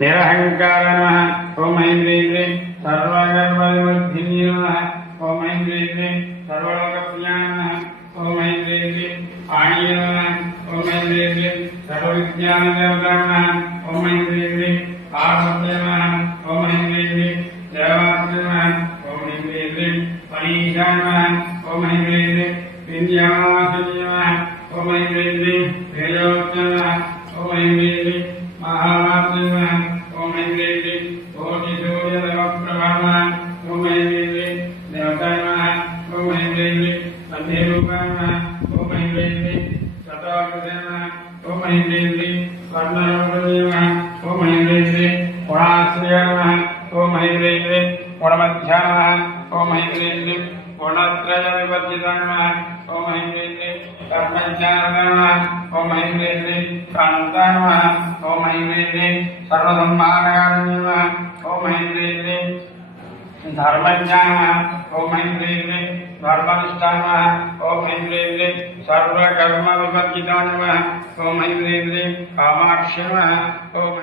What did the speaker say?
निरहंकार ओम ऐन्द्रिय सर्वगर्भवर्धिनी ओम ऐन्द्रिय सर्वलोकप्रिया ओम ऐन्द्रिय आणी ओम ऐन्द्रिय सर्वविज्ञान देवता ओम ऐन्द्रिय पार्वती ओम ऐन्द्रिय देवात्मा ओम ऐन्द्रिय परीक्षा ओम ऐन्द्रिय विद्यावासिनी ओम ऐन्द्रिय वेदोक्ता ओम ऐन्द्रिय महावासिनी ओम ऐन्द्रिय कोटि सूर्य देवप्रभा ओम ऐन्द्रिय देवता ओम ऐन्द्रिय अध्यरूपा ओम ऐन्द्रिय सतोकृतेन ओम ऐन्द्रिय कर्णयोगदेव ओम ऐन्द्रिय गुणाश्रयः ओम ऐन्द्रिय गुणमध्याः ओम ऐन्द्रिय गुणत्रय विवर्जितः ओम ऐन्द्रिय कर्मज्ञानः ओम ऐन्द्रिय कान्ताः ओम ऐन्द्रिय सर्वसम्मानकारिणः ओम ऐन्द्रिय धर्मज्ञानः ओम ऐन्द्रिय धर्मनिष्ठानः ओम ऐन्द्रिय सर्वकर्म विवर्जितानः ओम ऐन्द्रिय कामाक्षयः ओम